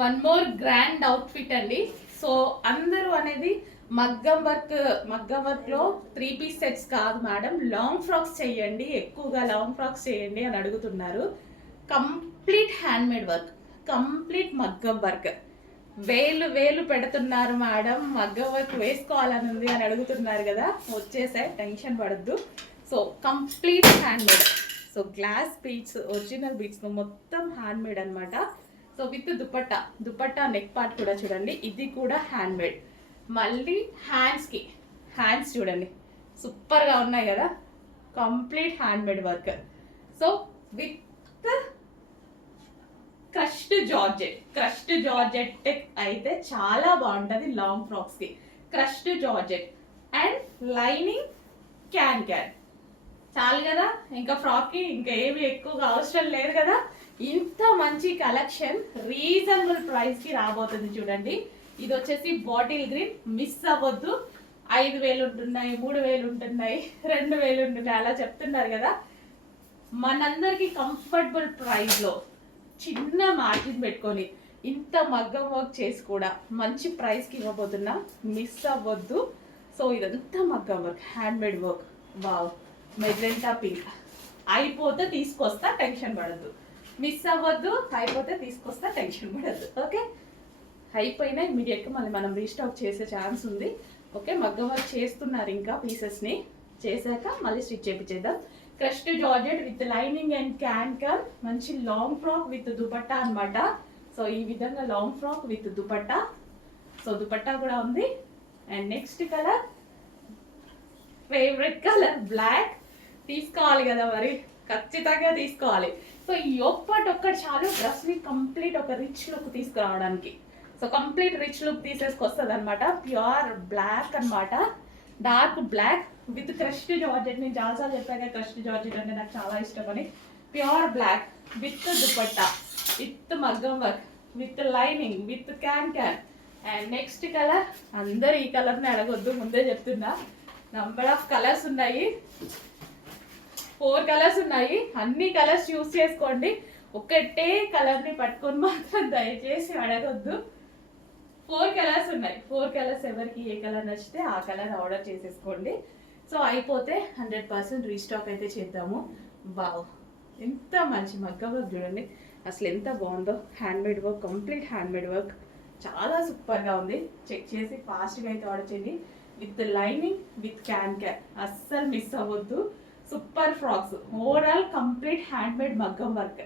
One more grand outfit అండి. So అందరూ అనేది మగ్గం వర్క్ లో 3 పీస్ సెట్స్ కాదు మేడం, లాంగ్ ఫ్రాక్స్ చేయండి, ఎక్కువగా లాంగ్ ఫ్రాక్స్ చేయండి అని అడుగుతున్నారు. Complete hand made work, complete మగ్గం వర్క్. వేలు వేలు పెడుతున్నారు మేడం, మగ్గం వర్క్ వేసుకోవాలని ఉంది అని అడుగుతున్నారు కదా, వచ్చేసాయి, టెన్షన్ పడద్దు. So complete hand made. So glass beads, original beads మొత్తం హ్యాండ్ మేడ్ అనమాట. So with dupatta neck part కూడా చూడండి, ఇది కూడా హ్యాండ్ మేడ్. మళ్ళీ హ్యాండ్స్ చూడండి, సూపర్గా ఉన్నాయి కదా, complete hand made work. So with crushed georgette అయితే చాలా బాగుంటుంది లాంగ్ ఫ్రాక్స్కి. Crushed georgette and lining can చాలు కదా, ఇంకా ఫ్రాక్కి ఇంకా ఏమి ఎక్కువగా అవసరం లేదు కదా. ఇంత మంచి కలెక్షన్ రీజనబుల్ ప్రైస్కి రాబోతుంది చూడండి. ఇది వచ్చేసి బాటిల్ గ్రీన్, మిస్ అవ్వద్దు. 5,000 ఉంటున్నాయి, 3,000 ఉంటున్నాయి, 2,000 ఉంటున్నాయి, అలా చెప్తున్నారు కదా. మనందరికి కంఫర్టబుల్ ప్రైస్లో చిన్న మార్జిన్ పెట్టుకొని ఇంత మగ్గం వర్క్ చేసి కూడా మంచి ప్రైస్కి ఇవ్వబోతున్నాం, మిస్ అవ్వద్దు. సో ఇదంతా మగ్గం work, hand made work. Wow, magenta pink. అయిపోతే తీసుకొస్తా, టెన్షన్ పడద్దు. మిస్ అవ్వద్దు, అయిపోతే తీసుకొస్తా, టెన్షన్ పడద్దు. ఓకే, అయిపోయినా ఇమీడియట్గా మళ్ళీ మనం రీస్టాక్ చేసే ఛాన్స్ ఉంది. ఓకే, మగ్గం వర్క్ చేస్తున్నారు ఇంకా పీసెస్ని, చేశాక మళ్ళీ స్టిచ్ చేయించేద్దాం. Crushed georgette with lining and can, మంచి లాంగ్ ఫ్రాక్ విత్ దుపట్టా అనమాట. సో ఈ విధంగా long frock with dupatta. So dupatta కూడా ఉంది. And next colour, favourite colour black. తీసుకోవాలి కదా మరి, ఖచ్చితంగా తీసుకోవాలి. సో ఈ ఒక్కటి చాలు డ్రెస్ని కంప్లీట్ ఒక రిచ్ లుక్ తీసుకురావడానికి. సో కంప్లీట్ రిచ్ లుక్ తీసేసుకొస్తుంది అనమాట. ప్యూర్ బ్లాక్ అనమాట, dark black with crushed georgette. నేను చాలాసార్లు చెప్పాక క్రష్డ్ జార్జెట్ అంటే నాకు చాలా ఇష్టం అని. Pure black with dupatta, with మగ్గం work, with lining, with can. And next colour, అందరు ఈ కలర్ని అడగొద్దు, ముందే చెప్తున్నా. నంబర్ ఆఫ్ కలర్స్ ఉన్నాయి, 4 కలర్స్ ఉన్నాయి. అన్ని కలర్స్ చూస్ చేసుకోండి, ఒకటే కలర్ని పట్టుకొని మాత్రం దయచేసి అడగొద్దు. 4 కలర్స్ ఉన్నాయి. 4 కలర్స్ ఎవరికి ఏ కలర్ నచ్చితే ఆ కలర్ ఆర్డర్ చేసేసుకోండి. సో అయిపోతే 100% రీస్టాక్ అయితే చేద్దాము. వావ్, ఎంత మంచి మగ్గం వర్క్ చూడండి, అసలు ఎంత బాగుందో. Hand made work, complete hand made work, చాలా సూపర్గా ఉంది. చెక్ చేసి ఫాస్ట్గా అయితే ఆర్డర్ చేయండి. విత్ లైనింగ్, విత్ క్యాన్, అస్సలు మిస్ అవ్వద్దు. Super frocks, overall complete hand made మగ్గం వర్క్.